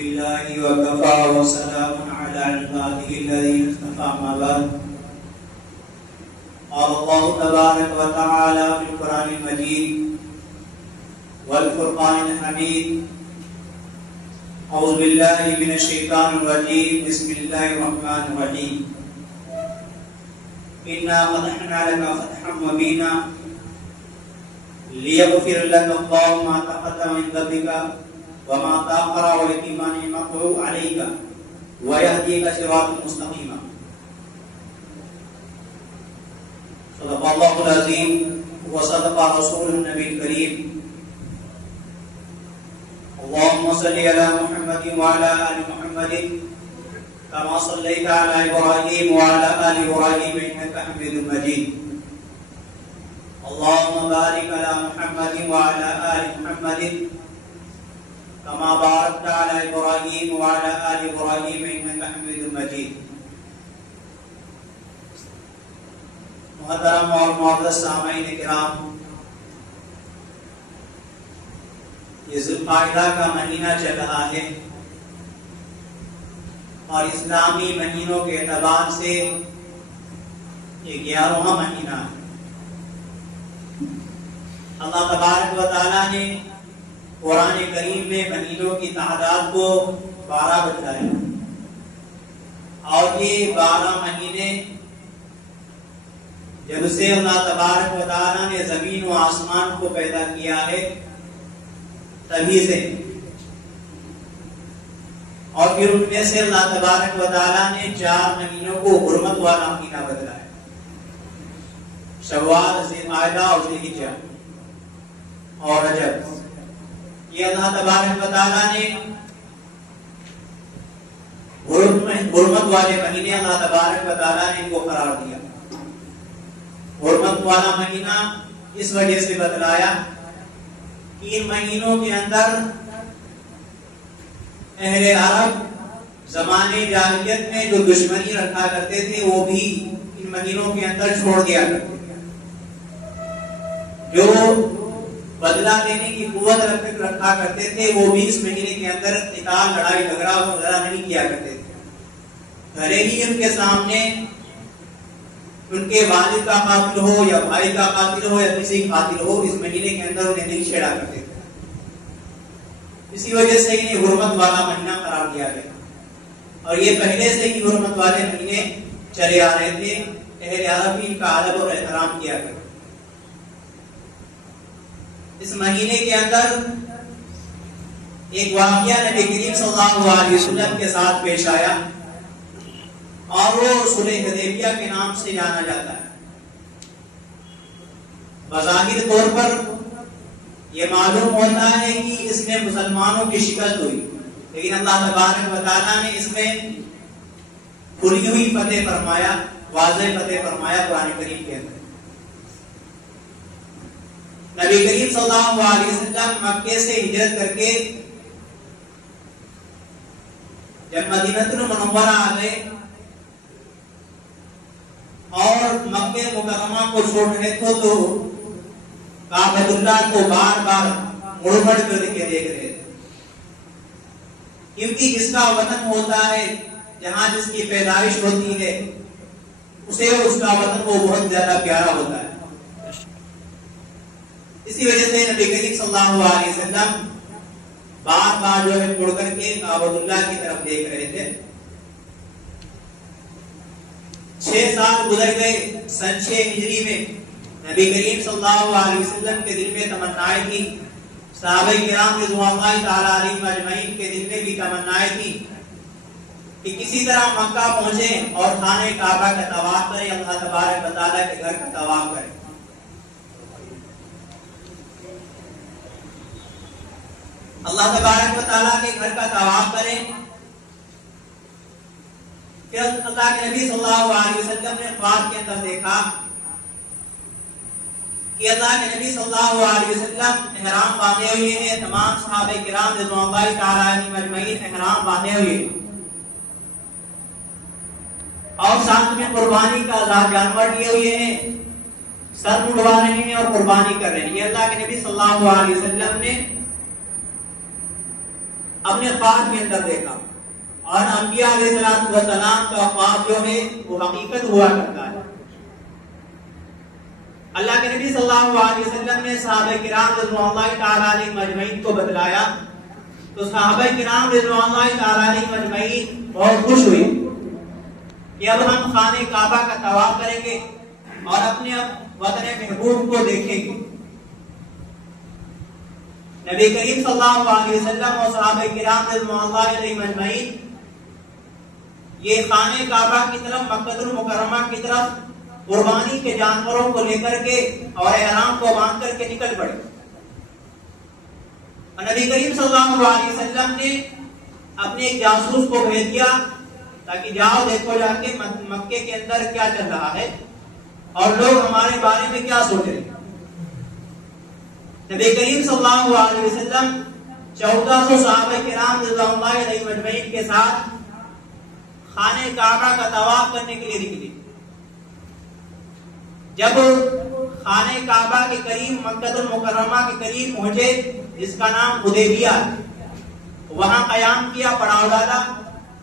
بالله وكفى وسلام على عباده الذين اصطفى ما بعد. قال الله تبارك وتعالى في القرآن المجيد والفرقان الحميد. أعوذ بالله من الشيطان الرجيم. بسم الله الرحمن الرحيم. إنا فتحنا لك فتحا مبينا ليغفر لك الله ما تقدم من ذنبك وما تأخر ويتم نعمته عليك ويهديك صراطا مستقيما. صدق الله العظيم وصدق رسوله النبي الكريم. اللهم صل على محمد وعلى آل محمد كما صليت على إبراهيم وعلى آل إبراهيم إنك حميد مجيد. اللهم بارك على محمد وعلى آل محمد كما باركت على إبراهيم وعلى آل إبراهيم إنك حميد مجيد. محترم اور معزز سامعین کرام، یہ ذوالقعدہ کا مہینہ چل رہا ہے اور اسلامی مہینوں کے اعتبار سے یہ 11واں مہینہ ہے. اللہ تبارک و تعالیٰ نے قرآن کریم میں مہینوں کی تعداد کو 12 بتلایا اور یہ 12 مہینے جب سے اللہ تبارک و تعالیٰ نے زمین و آسمان کو پیدا کیا ہے تبھی سے، اور پھر ان میں سے اللہ تبارک و تعالیٰ نے 4 مہینوں کو حرمت والا مہینہ بتلایا: شوال، ذوالقعدہ اور ذوالحجہ اور رجب. یہ اللہ تبارک و تعالیٰ نے حرمت والے مہینے اللہ تبارک و تعالیٰ نے ان کو قرار دیا. حرمت والا مہینہ اس وجہ سے بتلایا کہ ان مہینوں کے اندر اہل عرب زمانے جاہلیت میں جو دشمنی رکھا کرتے تھے وہ بھی ان مہینوں کے اندر چھوڑ دیا کرتے تھے. جو بدلہ دینے کی قوت رکھا کرتے تھے وہ بھی اس مہینے کے اندر قتال، لڑائی جھگڑا وغیرہ نہیں کیا کرتے تھے. بھلے ہی ان کے سامنے ان کے والد کا قاتل ہو یا بھائی کا قاتل ہو یا کسی قاتل ہو، اس مہینے کے اندر انہیں نہیں چھیڑا کرتے تھے. اسی وجہ سے انہیں حرمت والا مہینہ قرار دیا گیا اور یہ پہلے سے ہی حرمت والے مہینے چلے آ رہے تھے. اہل عرب بھی ان کا ادب اور احترام کیا کرتے. اس مہینے کے اندر ایک واقعہ نبی کریم صلی اللہ علیہ وسلم کے ساتھ پیش آیا اور وہ صلح حدیبیہ کے نام سے جانا جاتا ہے. بظاہر طور پر یہ معلوم ہوتا ہے کہ اس میں مسلمانوں کی شکست ہوئی، لیکن اللہ تبارک و تعالیٰ نے اس میں کھلی ہوئی فتح فرمایا، واضح فتح فرمایا قرآن کریم کے اندر. نبی کریم صلی اللہ علیہ وسلم مکے سے ہجرت کر کے جب مدینہ المنورہ آ گئے اور مکہ مکرمہ کو چھوڑ رہے تھے تو کعبۃ اللہ کو بار بار مڑ مڑ کر کے دیکھ رہے تھے، کیونکہ جس کا وطن ہوتا ہے، جہاں جس کی پیدائش ہوتی ہے، اسے اس کا وطن وہ بہت زیادہ پیارا ہوتا ہے. اسی وجہ سے نبی کریم صلی اللہ علیہ وسلم بار بار جو ہے مڑ کر کے کعبۃ اللہ کی طرف دیکھ رہے تھے. 6 سال گزر گئے. سن 6 ہجری میں نبی کریم صلی اللہ علیہ وسلم کے دل میں تمنائیں تھی، صحابہ کرام رضوان اللہ تعالی علیہم اجمعین کے دل میں بھی تمنائیں تھی کہ کسی طرح مکہ پہنچے اور خانہ کعبہ کا طواف کریں، اللہ تبارک و تعالیٰ کے گھر کا طواف کریں. اللہ تبارک و تعالیٰ کے گھر کا طواف کریں. پھر اللہ کے نبی صلی اللہ علیہ وسلم نے خواب کے اندر دیکھا کہ اللہ کے نبی صلی اللہ علیہ وسلم احرام باندھے ہوئے ہیں، تمام صحابہ کرام رضوان اللہ تعالی علیہم اجمعین احرام باندھے ہوئے ہیں اور ساتھ میں قربانی کا جانور لیے ہوئے ہیں، سر مڑوا رہے ہیں اور قربانی کر رہے ہیں. یہ اللہ کے نبی صلی اللہ علیہ وسلم نے اپنے خواب کے اندر دیکھا، اور انبیاء علیہ السلام کا خواب جو ہے وہ حقیقت ہوا کرتا ہے۔ اللہ کے نبی صلی اللہ علیہ وسلم نے صحابہ کرام رضوان اللہ تعالی علیہم اجمعین کو بتلایا، تو صحابہ کرام رضوان اللہ تعالی علیہم اجمعین بہت خوش ہوئے کہ اب ہم خانہ کعبہ کا طواف کریں گے اور اپنے وطن محبوب کو دیکھیں گے۔ نبی کریم صلی اللہ علیہ وسلم اور صحابہ کرام رضوان اللہ علیہم اجمعین یہ خانہ کعبہ کی طرف، مکہ المکرمہ کی طرف قربانی کے جانوروں کو لے کر کے اور احرام کو باندھ کر کے نکل پڑے۔ نبی کریم صلی اللہ علیہ وسلم نے اپنے ایک جاسوس کو بھیج دیا تاکہ جاؤ دیکھو جا کے مکے کے اندر کیا چل رہا ہے اور لوگ ہمارے بارے میں کیا سوچ رہے ہیں۔ نبی کریم صلی اللہ علیہ وسلم 1400 صحابہ کرام رضوان اللہ علیہم اجمعین کے ساتھ خانہ کعبہ کا طواف کرنے کے لیے نکلے۔ جب خانہ کعبہ کے قریب، مکہ المکرمہ کے قریب پہنچے جس کا نام حدیبیہ ہے، وہاں قیام کیا، پڑاؤ ڈالا۔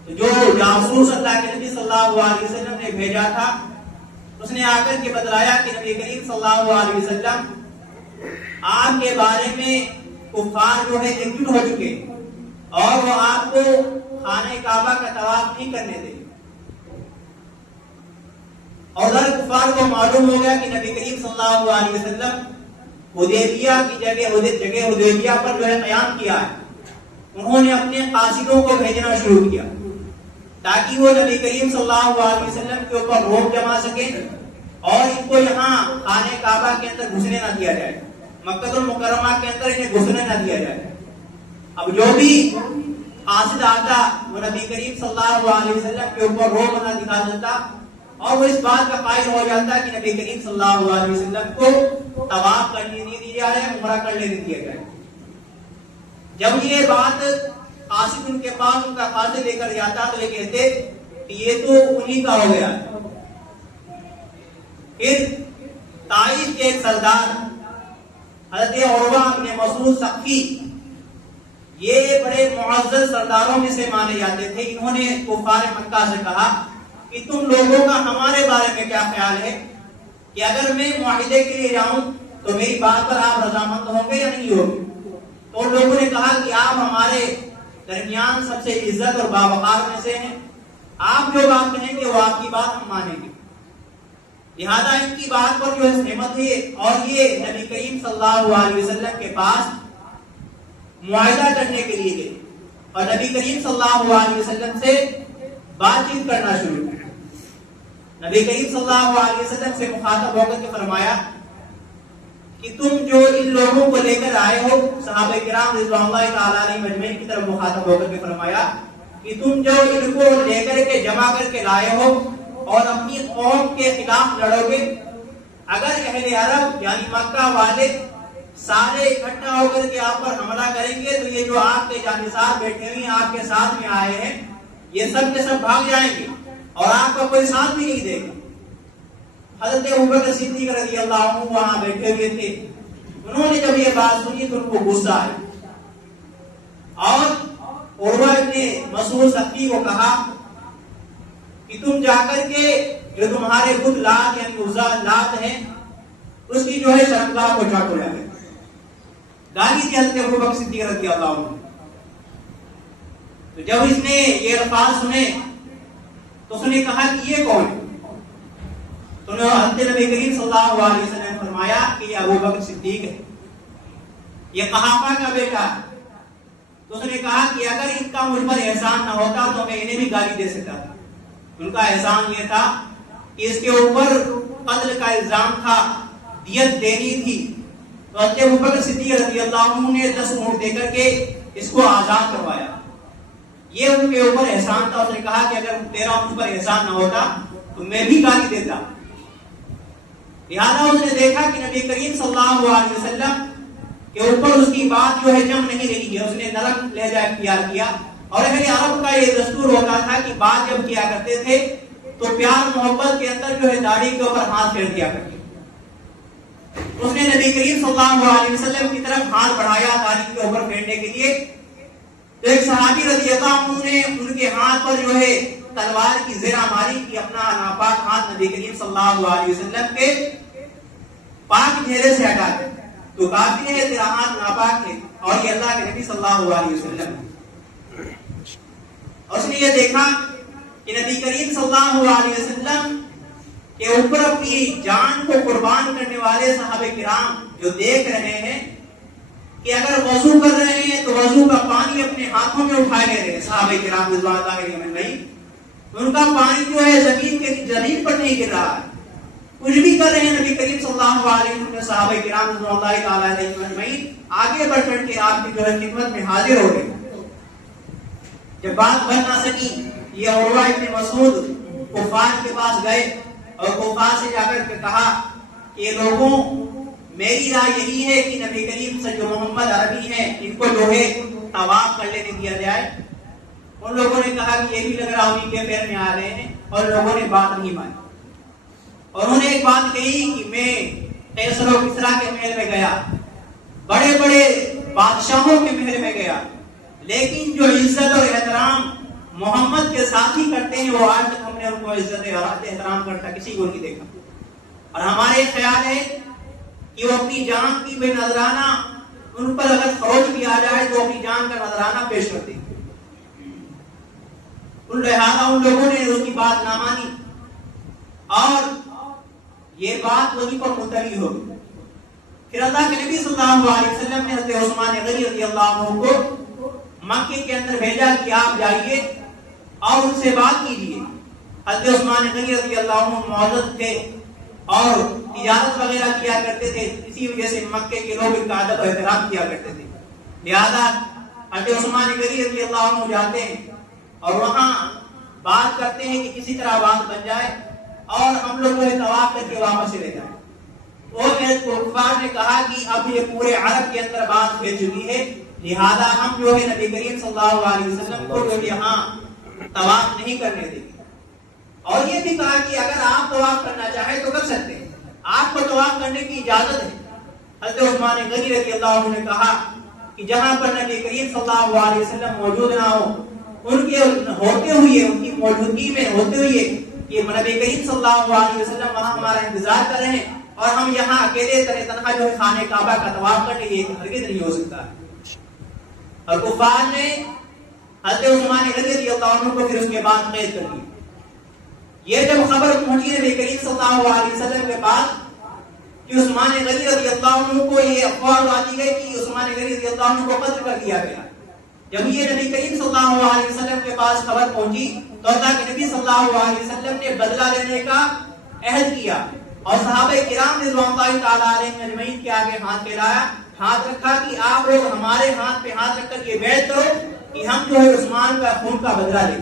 جو جاسوس اللہ کے نبی صلی اللہ علیہ وسلم نے بھیجا تھا اس نے آ کر کے بتلایا کہ نبی کریم صلی اللہ علیہ وسلم آپ کے بارے میں کفار جو ہے ایکجٹ ہو چکے اور وہ آپ کو خانہ کعبہ کا طواف نہیں کرنے دیں۔ اور ادھر کفار کو معلوم ہو گیا کہ نبی کریم صلی اللہ علیہ وسلم حدیبیہ کی جگہ حدیبیہ پر جو ہے قیام کیا ہے۔ انہوں نے اپنے قاصدوں کو بھیجنا شروع کیا تاکہ وہ نبی کریم صلی اللہ علیہ وسلم کے اوپر روک جما سکیں اور ان کو یہاں خانہ کعبہ کے اندر گھسنے نہ دیا جائے، مکہ المکرمہ کے اندر انہیں گھسنے نہ دیا جائے۔ اب جو بھی قاصد آتا وہ نبی کریم صلی اللہ علیہ وسلم کے اوپر روک نہ دکھا دیتا اور وہ اس بات کا قائل ہو جاتا کہ نبی کریم صلی اللہ علیہ وسلم کو طواف کرنے نہیں دیا جائے، عمرہ کرنے نہیں دیا جائے۔ جب یہ بات قاصد ان کے پاس ان کا قاصد لے کر جاتا تو یہ کہتے کہ یہ تو انہی کا ہو گیا۔ پھر طائف کے ایک سردار حضرت عروہ بن مسعود ثقفی، یہ بڑے معزز سرداروں میں سے مانے جاتے تھے، انہوں نے کفار مکہ سے کہا کہ تم لوگوں کا ہمارے بارے میں کیا خیال ہے کہ اگر میں معاہدے کے لیے جاؤں تو میری بات پر آپ رضامند ہوں گے یا نہیں ہوں گے؟ تو ان لوگوں نے کہا کہ آپ ہمارے درمیان سب سے عزت اور باوقار میں سے ہیں، آپ جو بات کہیں گے وہ آپ کی بات ہم مانیں گے۔ لہذا ان کی بات پر جو ہے سہمت ہوئے اور یہ نبی کریم صلی اللہ علیہ وسلم کے پاس معاہدہ کرنے کے لیے گئے اور نبی کریم صلی اللہ علیہ وسلم سے بات چیت کرنا شروع کیا۔ نبی کریم صلی اللہ علیہ وسلم سے مخاطب ہو کر کے فرمایا کہ تم جو ان لوگوں کو لے کر آئے ہو، صحابہ کرام رضوان اللہ تعالی علیہم اجمعین کی طرف مخاطب ہو کر کے فرمایا کہ تم جو ان کو لے کر کے جمع کر کے لائے ہو اور اپنی قوم کے خلاف لڑو گے، اگر اہل عرب یعنی مکہ والے سارے اکٹھا ہو کر کے آپ پر حملہ کریں گے تو یہ جو آپ کے جانثار بیٹھے ہوئے ہیں، آپ کے ساتھ میں آئے ہیں، یہ سب کے سب بھاگ جائیں گے اور آپ کا کوئی ساتھ بھی نہیں دے گا۔ حضرت ابوبکر صدیق رضی اللہ عنہ وہاں بیٹھے ہوئے تھے، انہوں نے جب یہ بات سنی تو ان کو غصہ آیا اور عروہ بن مسعود ثقفی کو کہا کہ تم جا کر کے جو تمہارے بت لات یعنی عزا لات ہے اس کی جو ہے شرمگاہ کو چاٹو جا کے گالی دی حضرت ابوبکر صدیق رضی اللہ عنہ۔ تو جب اس نے یہ الفاظ سنے تو اس نے کہا کہ یہ کون ہے؟ تو حضرت نبی کریم صلی اللہ علیہ وسلم نے فرمایا کہ یہ ابوبکر صدیق ہے، یہ قحافہ کا بیٹا ہے۔ تو اس نے کہا کہ اگر ان کا مجھ پر احسان نہ ہوتا تو میں انہیں بھی گالی دے سکتا تھا۔ ان کا احسان یہ تھا کہ اس کے اوپر قتل کا الزام تھا، دیت دینی تھی، تو حضرت ابوبکر صدیق رضی اللہ عنہ نے 10 اونٹ دے کر کے اس کو آزاد کروایا۔ یہ ان کے اوپر احسان تھا۔ اس نے کہا کہ اگر تیرا مجھ پر احسان نہ ہوتا تو میں بھی گالی دیتا۔ لہذا اس نے دیکھا کہ نبی کریم صلی اللہ علیہ وسلم کے اوپر اس کی بات جو ہے جم نہیں رہی ہے، اس نے نرم لہجہ اختیار کیا۔ اور اہل عرب کا یہ دستور ہوتا تھا کہ بات جب کیا کرتے تھے تو پیار محبت کے اندر جو ہے داڑھی کے اوپر ہاتھ پھیر دیا کرتے۔ اس نے نبی کریم صلی اللہ علیہ وسلم کی طرف ہاتھ بڑھایا داڑھی کے اوپر پھیرنے کے لیے، تو ایک صحابی رضی اللہ عنہ نے ان کے ہاتھ پر جو ہے تلوار کی زرہ ماری کہ اپنا ناپاک ہاتھ نبی کریم صلی اللہ علیہ وسلم کے پاک چہرے سے ہٹا دے. تو کافی ہے تیرا ہاتھ ناپاک ہے اور یہ اللہ کے نبی صلی اللہ علیہ وسلم. اور اس نے یہ دیکھا کہ نبی کریم صلی اللہ علیہ وسلم کے اوپر اپنی جان کو قربان کرنے والے صحابہ کرام جو دیکھ رہے ہیں کہ اگر وضو کر رہے ہیں تو وضو کا پانی اپنے ہاتھوں میں اٹھائے رہے ہیں. صحابہ کرام رضوان اللہ علیہم اجمعین ان کا پانی جو ہے زمین پر نہیں گر رہا ہے. کچھ بھی کر رہے ہیں نبی کریم صلی اللہ علیہ وسلم صحابہ کرام رضوان اللہ تعالی علیہم اجمعین آگے بڑھ کر کے آپ کی جو ہے خدمت میں حاضر ہو گئے. جب بات بن نہ سکی یہ عروہ ابن مسعود کفار کے پاس گئے اور کفار سے جا کر کے کہا کہ لوگوں میری رائے یہی ہے کہ نبی کریم سے جو محمد عربی ہیں ان کو جو ہے طواف کر لینے دیا جائے. ان لوگوں نے کہا کہ یہ بھی لگ رہا انہیں کے پیر میں آ رہے ہیں اور لوگوں نے بات نہیں مانی. اور انہوں نے ایک بات کہی کہ میں قیصر و کسریٰ کے محل میں گیا, بڑے بڑے بادشاہوں کے محل میں گیا, لیکن جو عزت اور احترام محمد کے ساتھ ہی کرتے ہیں وہ آج تک ہم نے ان کو عزت اور احترام کرتا کسی کو نہیں دیکھا. اور ہمارے خیال ہے کہ وہ اپنی جان کی بے نظرانہ ان پر اگر خروج کیا جائے تو اپنی جان کا نظرانہ پیش کرتے ہیں. لہذا ان لوگوں نے اس کی بات نہ مانی اور یہ بات وہیں پر منتقل ہو گئی. پھر اللہ کے نبی صلی اللہ علیہ وسلم نے حضرت عثمان غنی رضی اللہ عنہ کو مکے کے اندر بھیجا کہ آپ جائیے اور ان سے بات کیجیے. حضرت عثمان غنی رضی اللہ عنہ معزز تھے اور تجارت وغیرہ کیا کرتے تھے, اسی وجہ سے مکے کے لوگ ان کا ادب و احترام کیا کرتے تھے. لہذا حضرت عثمان غنی رضی اللہ عنہ جاتے ہیں اور وہاں بات کرتے ہیں کہ کسی طرح بات بن جائے اور ہم لوگ جو طواف کر کے واپس چلے جائیں. وہ کفار نے کہا کہ اب یہ پورے عرب کے اندر بات پھیل چکی ہے, لہذا ہم جو ہے نبی کریم صلی اللہ علیہ وسلم کو جو یہاں طواف نہیں کرنے دیں گے. اور یہ بھی کہا کہ اگر آپ طواف کرنا چاہیں تو کر سکتے ہیں, آپ کو طواف کرنے کی اجازت ہے. حضرت عثمان غنی رضی اللہ عنہ نے کہا کہ جہاں پر نبی کریم صلی اللہ علیہ وسلم موجود نہ ہو, ان کے ہوتے ہوئے ان کی موجودگی میں ہوتے ہوئے کہ نبی کریم صلی اللہ علیہ وسلم وہاں ہمارا انتظار کر رہے ہیں اور ہم یہاں اکیلے تنہا جو ہے خانہ کعبہ کا طواف کرنے یہ ہرگز نہیں ہو سکتا. اور کفار نے حضرت عثمان غنی رضی اللہ عنہ کو پھر اس کے بعد قید کر دیا. یہ جب خبر پہنچی نبی کریم صلی اللہ علیہ وسلم کے پاس کہ عثمان غنی رضی اللہ عنہ کو یہ افواہ اڑا دی گئی کہ عثمان غنی رضی اللہ عنہ کو قتل کر دیا گیا. جب یہ نبی کریم صلی اللہ علیہ وسلم کے پاس خبر پہنچی تو اللہ کے نبی صلی اللہ علیہ وسلم نے بدلہ لینے کا عہد کیا اور صحابہ کرام رضوان اللہ تعالی علیہم اجمعین کے آگے ہاتھ پھیلایا, ہاتھ رکھا کہ آپ لوگ ہمارے ہاتھ پہ ہاتھ رکھ کر یہ بیعت کرو کہ ہم جو ہے عثمان کا خون کا بدلہ لیں.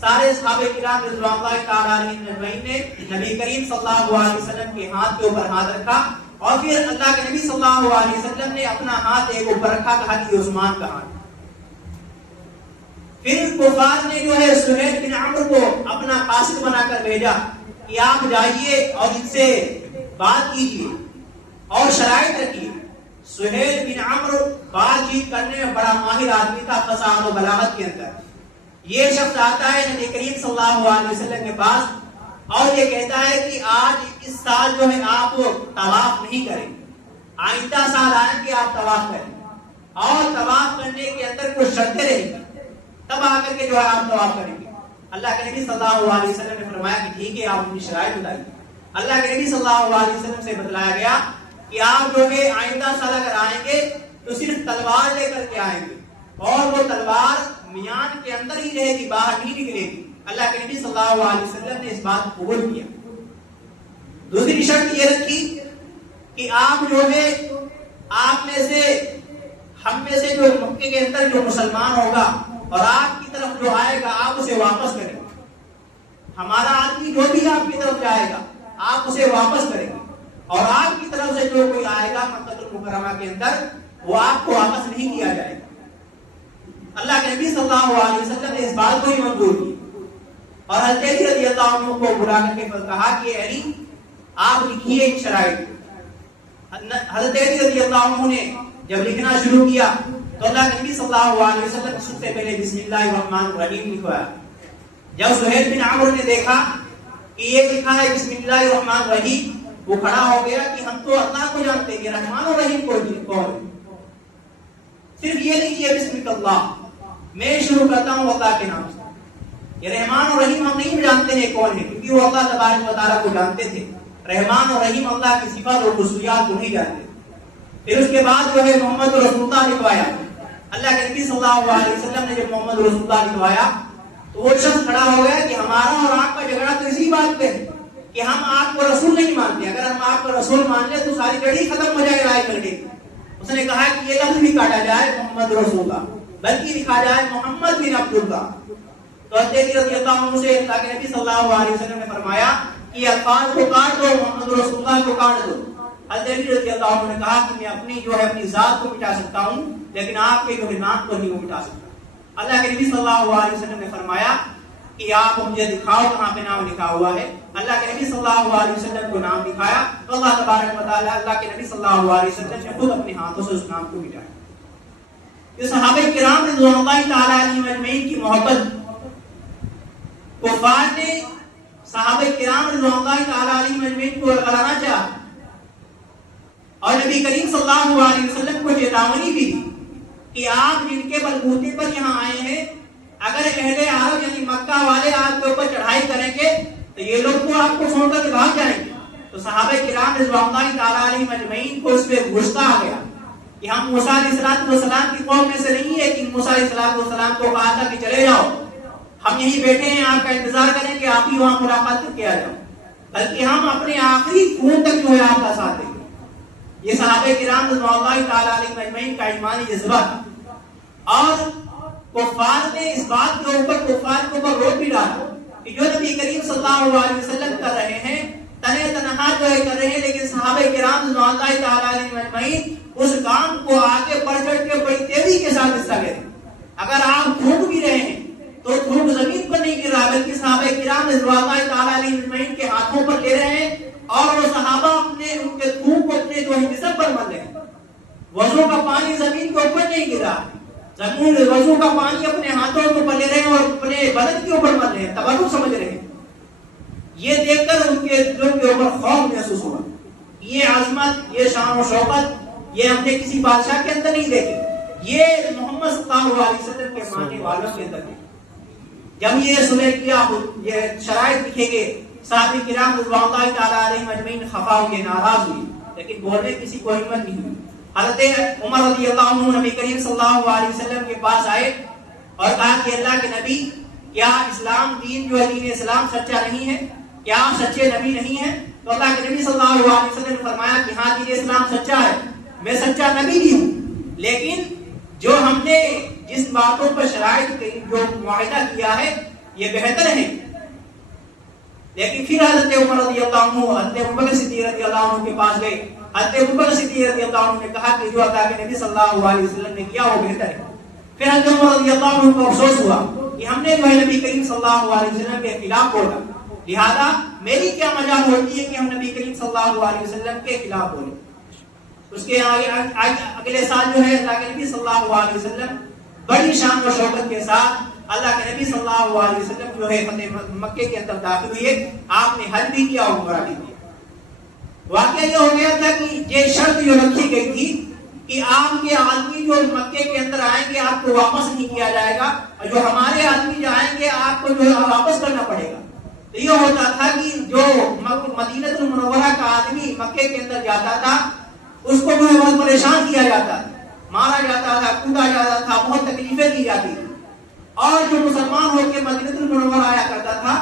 سارے صحابہ کرام رضوان اللہ تعالی علیہم اجمعین نے نبی کریم صلی اللہ علیہ وسلم کے ہاتھ کے اوپر ہاتھ رکھا اور پھر اللہ کے نبی صلی اللہ علیہ وسلم نے اپنا ہاتھ ایک اوپر رکھا, کہا کہ عثمان کا ہاتھ. پھر کفار نے جو ہے سہیل بن عمرو کو اپنا قاصد بنا کر بھیجا کہ آپ جائیے اور ان سے بات کیجیے اور شرائط رکھیے. سہیل بن عمرو بات چیت کرنے میں بڑا ماہر آدمی تھا, فصاحت و بلاغت کے اندر. یہ شخص آتا ہے نبی کریم صلی اللہ علیہ وسلم کے پاس اور یہ کہتا ہے کہ آج اس سال جو ہے آپ طواف نہیں کریں, آئندہ سال آئیں کہ آپ طواف کریں اور طواف کرنے کے اندر کچھ شرطیں رہیں گی, تب آ کر کے جو ہے آپ طواف کریں گے. اللہ کے نبی صلی اللہ علیہ وسلم نے فرمایا کہ ٹھیک ہے, آپ اپنی شرائط بتائیے. اللہ کے نبی صلی اللہ علیہ وسلم سے بتلایا گیا کہ آپ جو ہے آئندہ سال اگر آئیں گے تو صرف تلوار لے کر کے آئیں گے اور وہ تلوار میان کے اندر ہی رہے گی, باہر نہیں نکلے گی. اللہ کے نبی صلی اللہ علیہ وسلم نے اس بات کو قبول کیا. دوسری شرط یہ رکھی کہ آپ جو ہے آپ میں سے ہم میں سے جو مکے کے اندر جو مسلمان ہوگا اور آپ کی طرف جو آئے گا آپ اسے واپس کریں گے. ہمارا آدمی جو بھی آپ کی طرف جائے گا آپ اسے واپس کریں گے اور آپ کی طرف سے جو کوئی آئے گا مکہ المکرمہ کے اندر وہ آپ کو واپس نہیں کیا جائے گا. اللہ کے نبی صلی اللہ علیہ وسلم نے اس بات کو ہی منظور کی اور حضرت علی رضی اللہ عنہ کو بلا کر کے کہا کہ علی آپ لکھیے ایک شرائط. حضرت علی رضی اللہ عنہ نے جب لکھنا شروع کیا تو اللہ کے نبی صلی اللہ علیہ وسلم نے سب سے پہلے بسم اللہ الرحمن الرحیم لکھوایا. جب سہیل بن عمرو نے دیکھا کہ یہ لکھا ہے بسم اللہ الرحمن الرحیم، وہ کھڑا ہو گیا کہ ہم تو اللہ کو جانتے ہیں، رحمان الرحیم کون ہے؟ صرف یہ نہیں کہ بسم اللہ، میں شروع کرتا ہوں اللہ کے نام سے. یہ رحمان اور رحیم ہم نہیں جانتے ہیں کون ہے، کیونکہ وہ اللہ تبارک و تعالیٰ کو جانتے تھے. رحمان اور رحیم اللہ کی صفات اور خصوصیات کو نہیں جانتے. پھر اس کے بعد جو ہے محمد رسول اللہ لکھوایا. اللہ کے نبی صلی اللہ علیہ وسلم نے جب محمد رسول اللہ لکھوایا تو وہ شخص کھڑا ہو گیا کہ ہمارا اور آپ کا جھگڑا تو اسی بات پہ ہے کہ ہم آپ کو رسول نہیں مانتے. اگر ہم آپ کو رسول مان لیں تو ساری لڑائی ختم ہو جائے رائے کرنے کی. اس نے کہا کہ یہ لفظ بھی کاٹا جائے محمد رسول اللہ، بلکہ لکھا جائے محمد بن عبد اللہ. تو حضرت علی رضی اللہ عنہ سے اللہ کے نبی صلی اللہ علیہ وسلم نے فرمایا کہ یہ الفاظ کو کاٹ دو، محمد رسول اللہ کو کاٹ دو. حضرت علی رضی اللہ عنہ نے کہا کہ میں اپنی جو ہے اپنی ذات کو مٹا سکتا ہوں، لیکن آپ کے جو ہے نام کو نہیں وہ مٹا سکتا. اللہ کے نبی صلی اللہ علیہ وسلم نے فرمایا کہ آپ مجھے دکھاؤ کہاں پہ نام لکھا ہوا ہے. اللہ کے نبی صلی اللہ علیہ وسلم کو نام دکھایا تو اللہ تبارک و تعالی اللہ کے نبی صلی اللہ علیہ وسلم نے خود اپنے ہاتھوں سے اس نام کو مٹایا. یہ صحابہ کرام رضوان اللہ تعالی علیہم اجمعین کی محبت، کفار نے صحابہ کرام رضوان اللہ تعالی علیہم اجمعین کو ہرانا چاہا اور نبی کریم صلی اللہ علیہ وسلم کو چیتاونی بھی دی کہ آپ جن کے بلبوتے پر یہاں آئے ہیں، اگر اہل عرب یعنی مکہ والے آپ کے اوپر چڑھائی کریں گے تو یہ لوگ تو آپ کو چھوڑ کر بھاگ جائیں گے. تو صحابہ کرام رضوان اللہ تعالی علیہم اجمعین کو اس پہ غصہ آ گیا کہ ہم موسیٰ علیہ السلام کی قوم میں سے نہیں ہے کہ موسیٰ علیہ السلام کو کہا تھا کہ چلے جاؤ، ہم یہیں بیٹھے ہیں آپ کا انتظار کریں کہ آپ ہی وہاں ملاقات کر کے آ جاؤ، بلکہ ہم اپنے آخری خون تک جو ہے آپ کا ساتھ دیں گے. یہ صحابہ کرام رضوان اللہ تعالی علیہم اجمعین کا ایمانی جذبہ. اور کفار نے اس بات کے اوپر روک بھی ڈالا کہ جو نبی کریم صلی اللہ علیہ وسلم کر رہے ہیں تنہا تنہا جو ہے کر رہے ہیں، لیکن صحابہ کرام رضوان اللہ تعالی علیہم اجمعین اس کام کو آگے بڑھ چڑھ کے بڑی تیزی کے ساتھ حصہ لے رہے ہیں. اگر آپ تھوک بھی رہے ہیں تو تھوک زمین پر نہیں گر رہا، بلکہ صحابہ کرام رضوان اللہ تعالی علیہم اجمعین کے ہاتھوں پر لے رہے ہیں اور وہ صحابہ اپنے ان کے تھوک کو اپنے جو ہے جسم پر مل رہے ہیں. وضو کا پانی زمین کے اوپر نہیں گر رہا، وضو کا پانی اپنے ہاتھوں کے اوپر لے رہے ہیں اور اپنے بدن کے اوپر مل رہے ہیں، تبرک سمجھ رہے ہیں. یہ دیکھ کر ان کے دل کے اوپر خوف محسوس ہوا. یہ عظمت، یہ شان و شوکت یہ ہم نے کسی بادشاہ کے اندر نہیں دیکھی، یہ محمد صلی اللہ علیہ وسلم کے ماننے والوں کے اندر دیکھی. جب یہ سنے کیا یہ شرائط لکھے گے، صحابہ کرام رضوان اللہ تعالی علیہم اجمعین خفا ہوئے، ناراض ہوئے، لیکن بولنے کسی کو ہمت نہیں ہوئی. حضرت عمر رضی اللہ عنہ نبی کریم صلی اللہ علیہ وسلم کے پاس آئے اور کہا کہ اللہ کے نبی، کیا اسلام دین جو ہے دین اسلام سچا نہیں ہے؟ کیا آپ سچے نبی نہیں ہیں؟ تو اللہ کے نبی صلی اللہ علیہ وسلم نے فرمایا کہ ہاں دین اسلام سچا ہے، میں سچا نبی بھی ہوں، لیکن جو ہم نے جس باتوں پر شرائط جو معاہدہ کیا ہے یہ بہتر ہے. لیکن پھر حضرت عمر رضی اللہ عنہ حضرت ابوبکر صدیق رضی اللہ عنہ کے پاس گئے. حضرت ابوبکر صدیق رضی اللہ عنہ نے کہا کہ جو اللہ کے نبی صلی اللہ علیہ وسلم نے کیا وہ بہتر ہے. پھر حضرت عمر رضی اللہ عنہ کو افسوس ہوا کہ ہم نے جو ہے نبی کریم صلی اللہ علیہ وسلم کے خلاف بولا، لہذا میری کیا مجال ہوتی ہے کہ ہم نبی کریم صلی اللہ علیہ وسلم کے خلاف بولیں. اس کے اگلے سال جو ہے اللہ کے نبی صلی اللہ علیہ وسلم بڑی شان و شوکت کے ساتھ اللہ کے نبی صلی اللہ علیہ وسلم جو ہے فتح مکے کے اندر داخل ہوئے. آپ نے حج بھی کیا اور عمرہ بھی کیا. واقعہ یہ ہو گیا تھا کہ یہ شرط جو رکھی گئی تھی کہ آپ کے آدمی جو مکے کے اندر آئیں گے آپ کو واپس نہیں کیا جائے گا، اور جو ہمارے آدمی جو آئیں گے آپ کو جو ہے واپس کرنا پڑے گا. تو یہ ہوتا تھا کہ جو مدینہ المنورہ کا آدمی مکے کے اندر جاتا تھا اس کو جو ہے بہت پریشان کیا جاتا تھا، مارا جاتا تھا، کودا جاتا تھا، بہت تکلیفیں دی جاتی تھی. اور جو مسلمان ہو کے مدینہ المنورہ آیا کرتا تھا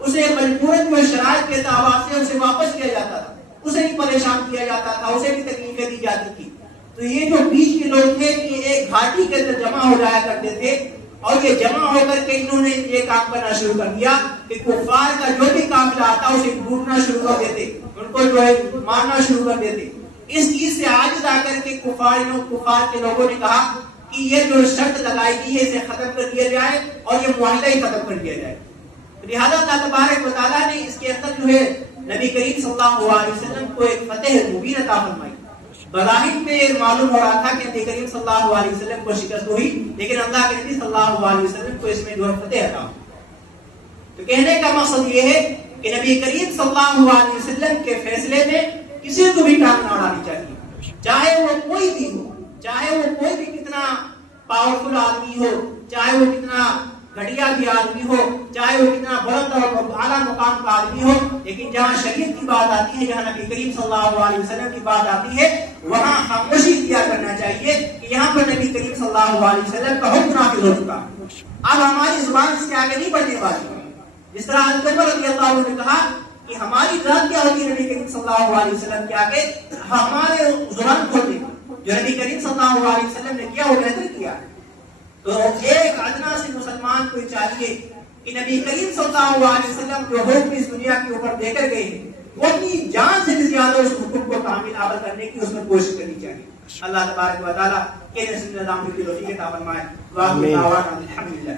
اسے مجبوراً جو شرائط کے تابع سے اسے واپس کیا جاتا تھا، اسے بھی پریشان کیا جاتا تھا، اسے بھی تکلیفیں دی جاتی تھی. تو یہ جو بیچ کے لوگ تھے یہ ایک گھاٹی کے اندر جمع ہو جایا کرتے تھے اور یہ جمع ہو کر کے انہوں نے یہ کام کرنا شروع کر دیا کہ کفار کا جو بھی قافلہ آتا اسے ڈوبنا شروع کر دیتے، ان کو جو ہے مارنا شروع کر دیتے. اس چیز سے عاجز آ کر کے کفار کے لوگوں نے کہا کہ یہ جو شرط لگائی گئی ہے اسے ختم کر دیا جائے اور یہ معاہدہ ہی ختم کر دیا جائے. لہذا اللہ تبارک و تعالیٰ نے اس کے اندر جو ہے نبی کریم صلی اللہ علیہ وسلم کو ایک فتح مبین عطا فرمائی. بظاہر میں معلوم ہو رہا تھا کہ نبی کریم صلی اللہ علیہ وسلم کو شکست ہوئی، لیکن اللہ کے نبی صلی اللہ علیہ وسلم کو اس میں جو فتح عطا ہوئی۔ تو کہنے کا مقصد یہ ہے کہ نبی کریم صلی اللہ علیہ وسلم کے فیصلے میں کسی کو بھی ٹانگ نہ اڑانی چاہیے، چاہے وہ کوئی بھی ہو، چاہے وہ کوئی بھی کتنا پاورفل آدمی ہو، چاہے وہ کتنا گھٹیا بھی آدمی ہو، چاہے وہ کتنا بلند اور اعلیٰ مقام کا آدمی ہو، لیکن جہاں شریعت کی بات آتی ہے، جہاں نبی کریم صلی اللہ علیہ وسلم کی بات آتی ہے، وہاں خاموشی اختیار کرنا چاہیے کہ یہاں پر نبی کریم صلی اللہ علیہ وسلم کا حکم نافذ ہو چکا۔ اب ہماری زبان اس کے آگے نہیں بڑھنے والی۔ جس طرح حضرت عمر رضی اللہ عنہ نے کہا کہ ہماری ذات کیا ہوتی ہے نبی کریم صلی اللہ علیہ وسلم کے آگے، ہمارے زبان کھول دیں، جو نبی کریم صلی اللہ علیہ وسلم نے کیا وہ بہتر کیا ہے۔ تو ایک ادنا سے مسلمان کو چاہیے کہ نبی کریم صلی اللہ علیہ وسلم جو حکم اس دنیا کے اوپر دے کر گئے وہ اپنی جان سے بھی زیادہ اس حکم کو کامل عمل کرنے کی اس میں کوشش کرنی چاہیے۔ اللہ تبارک و تعالیٰ کے نظام کی توفیق عطا فرمائے۔ الحمدللہ۔